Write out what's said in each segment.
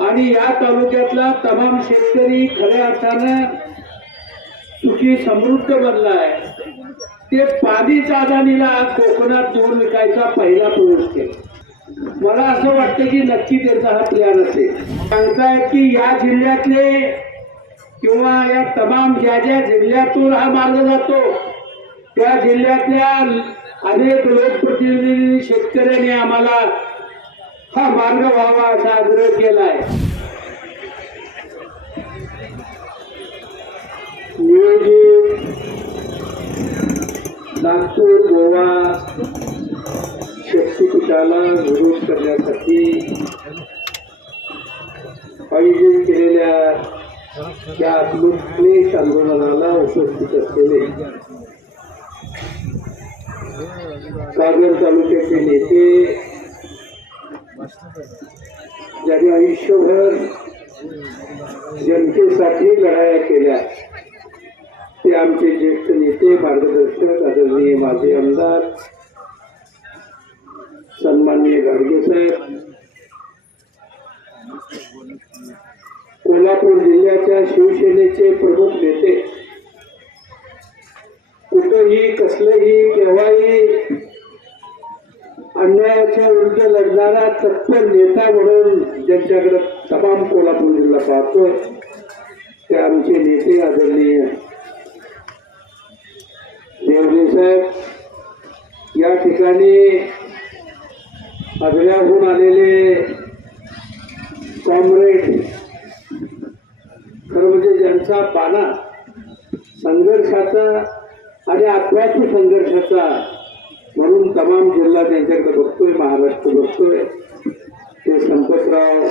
आणि या तालुक्यातला तमाम शेतकरी खऱ्या अर्थानं सुखी समृद्ध बनला आहे ते पाणीच अदानीला कोकणात दोन विकायचा पहिला प्रवेश केला. मला असं वाटतं की नक्की त्याचा हा प्लॅन असेल. सांगतायत की या जिल्ह्यातले किंवा या तमाम ज्या ज्या जिल्ह्यातून हा मार्ग जातो त्या जिल्ह्यातल्या अनेक लोकप्रतिनिधी शेतकऱ्यांनी आम्हाला हा मार्ग व्हावा असा आग्रह केलाय. नियोजित नागपूर गोवा शक्तीपीठाला विरोध करण्यासाठी आयोजित केलेल्या त्या क्लेश आंदोलनाला उपस्थित असलेले सागर तालुक्याचे नेते ज्यांनी आयुष्यभर जनतेसाठी लढाया केल्या ते आमचे ज्येष्ठ नेते मार्गदर्शक आदरणीय माझे आमदार सन्माननीय गाडगे साहेब कोल्हापूर जिल्ह्याच्या शिवसेनेचे प्रमुख नेते कुठंही कसलंही केव्हाही अन्यायाच्या विरुद्ध लढणारा तत्पर नेता म्हणून ज्यांच्याकडे तमाम कोल्हापूर जिल्हा पाहतो ते आमचे नेते आदरणीय देवले साहेब या ठिकाणी आग्र्याहून आलेले कॉम्रेड खरं म्हणजे ज्यांचा पाना संघर्षाचा आणि आत्म्याच्या संघर्षाचा तमाम जिल्हा त्यांच्याकडे बघतोय महाराष्ट्र बघतोय. ते संपतराव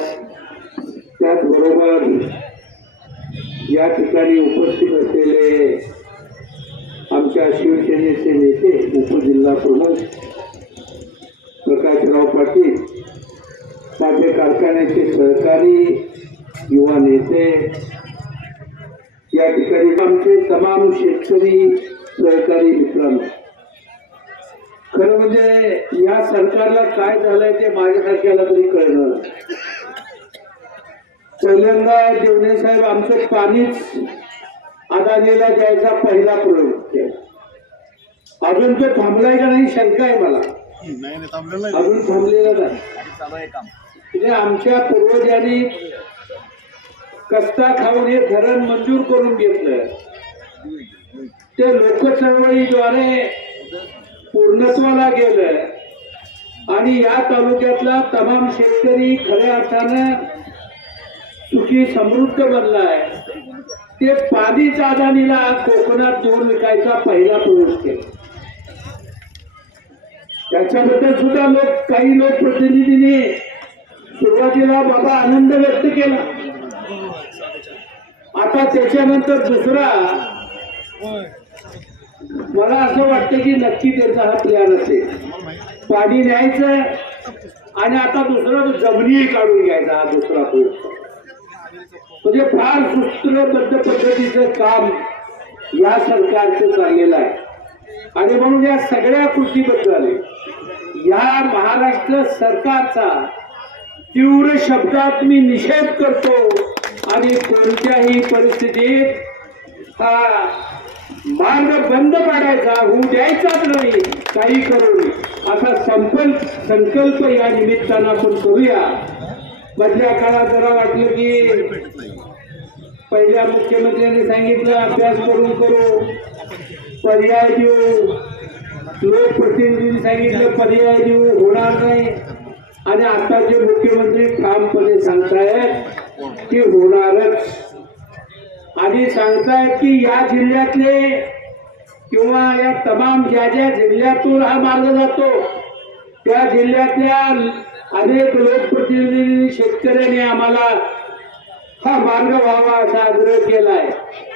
त्याचबरोबर या ठिकाणी उपस्थित असलेले आमच्या शिवसेनेचे नेते उपजिल्हा प्रमुख प्रकाशराव पाटील साखर कारखान्याचे सहकारी युवा नेते या ठिकाणी आमचे तमाम शेतकरी सहकारी मित्रांनो. खरं म्हणजे या सरकारला काय झालंय ते माझ्यासारख्याला तरी कळणार. नाही. पहिल्यांदा देवणे साहेब आमचं पाणीच अदानीला द्यायचा पहिला प्रयोग. केला अजून तो थांबलाय का नाही शंका आहे मला. नाही नाही थांबलेलं नाही. अजून थांबलेला नाही. म्हणजे आमच्या पूर्वजांनी कष्टा खाऊन हे धरण मंजूर करून घेतलं. ते लोकचळवळीद्वारे पूर्णत्वाला गेलं आणि या तालुक्यातला तमाम शेतकरी खऱ्या अर्थानं सुखी समृद्ध बनलाय. ते पाणीच अदानीला कोकणात दोन विकायचा पहिला प्रवेश केला. त्याच्याबद्दल सुद्धा लोक काही लोकप्रतिनिधींनी सुरुवातीला बाबा आनंद व्यक्त केला. आता त्याच्यानंतर दुसरा मला असं वाटतं की नक्की त्यांचा हा प्लॅन असेल. पाणी न्यायचं आणि आता दुसरा जमिनी काढून घ्यायचा हा दुसरा प्रयोग म्हणजे फार सूत्रबद्ध पद्धतीचं काम या सरकारचं चाललेलं आहे. आणि म्हणून या सगळ्या कृतीबद्दल या महाराष्ट्र सरकारचा तीव्र शब्दात मी निषेध करतो आणि कोणत्याही परिस्थितीत हा मार्ग बंद करायचा होऊ द्यायचाच नाही काही करून असा संकल्प संकल्प या निमित्तानं आपण करूया. मधल्या काळात जरा वाटलं की पहिल्या मुख्यमंत्र्यांनी सांगितलं अभ्यास करून करू. पर्याय देऊ. लोकप्रतिनिधींनी सांगितलं पर्याय देऊ होणार नाही. आणि आताचे मुख्यमंत्री ठामपणे सांगतायत की होणारच. आणि सांगतायत की या जिल्ह्यातले किंवा या तमाम ज्या ज्या जिल्ह्यातून हा मार्ग जातो त्या जिल्ह्यातल्या अनेक लोकप्रतिनिधी शेतकऱ्यांनी आम्हाला हा मार्ग व्हावा असा आग्रह केलाय.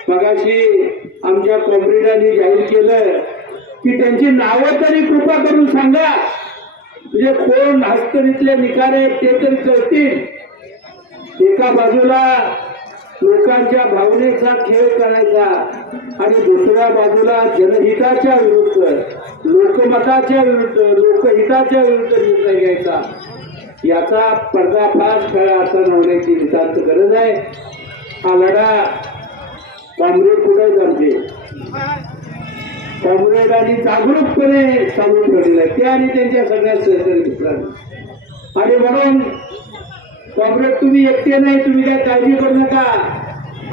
मगाशी आमच्या कॉम्रेडांनी जाहीर केलं की त्यांची नावं तरी कृपा करून सांगा. म्हणजे कोण हस्तरीतले निकाल आहेत ते तरी कळतील. एका बाजूला लोकांच्या भावनेचा खेळ करायचा. आणि दुसऱ्या बाजूला जनहिताच्या विरुद्ध लोकमताच्या विरुद्ध लोकहिताच्या विरुद्ध निर्णय घ्यायचा. याचा पर्दाफाश खरा असं होण्याची नितांत गरज आहे. हा लढा काँग्रेस पुढे जमते आणि जागरूकपणे चालू ठेवलेलं आहे. ते आणि त्यांच्या सगळ्या सहकारी मित्रांनी. आणि म्हणून कॉम्रेड तुम्ही एकटे नाही तुम्ही काय काळजी करू नका.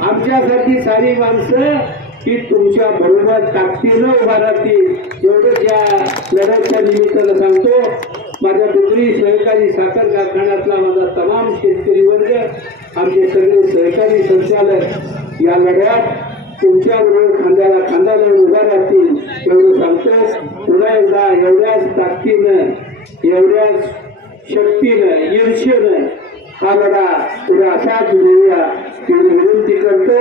आमच्यासारखी सारी माणसं की तुमच्या बरोबर ताकदीनं उभा राहतील हो, एवढंच या लढ्याच्या निमित्तानं सांगतो माझ्या दुसरी सहकारी साखर कारखान्यातला माझा तमाम शेतकरी वर्ग आमचे सगळे सहकारी संचालक या लढ्यात तुमच्या बरोबर खांद्याला खांदा लावून उभा राहतील. एवढं सांगतो पुन्हा एकदा एवढ्याच ताकदीनं एवढ्याच शक्तीनं ईर्ष्येनं हा बघा पुढे असाच मिळूया एवढी विनंती करतो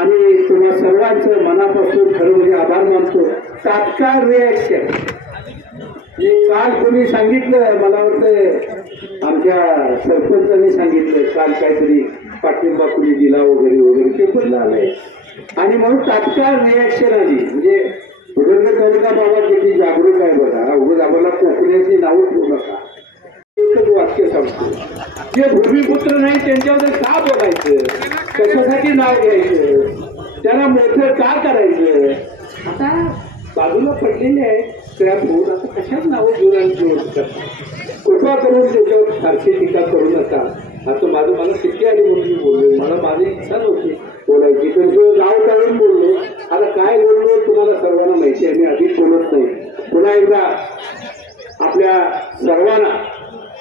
आणि तुम्हा सर्वांचं मनापासून खरं म्हणजे आभार मानतो. तात्काळ रिॲक्शन जे काल कोणी सांगितलं मला वाटतं आमच्या सरपंचांनी सांगितलं काल काहीतरी पाठिंबा कुणी दिला वगैरे वगैरे ते पण आलंय. आणि म्हणून तात्काळ रिॲक्शन आली. म्हणजे उदरगड तालुका बाबा किती जागरूक आहे बघा. उगत आम्हाला कोकण्याची नावं ठेवू नका. एकच वाक्य सांगतो. जे भूमिपुत्र नाही त्यांच्याबद्दल का बोलायचं? कशासाठी नाव घ्यायचं? त्यांना मोठं का करायचं? आता बाजूला पडलेले आहे क्रॅप होऊन आता कशाच नावं घेऊन आणि कृपा करून त्याच्यावर सारखी टीका करू नका. आता माझं मला सुट्टी आली म्हणून मी बोललो? मला माझी इच्छा नव्हती बोलायची. तर जो नाव काढून बोललो आता काय बोललो तुम्हाला सर्वांना माहिती आहे. मी अधिक बोलत नाही. पुन्हा एकदा आपल्या सर्वांना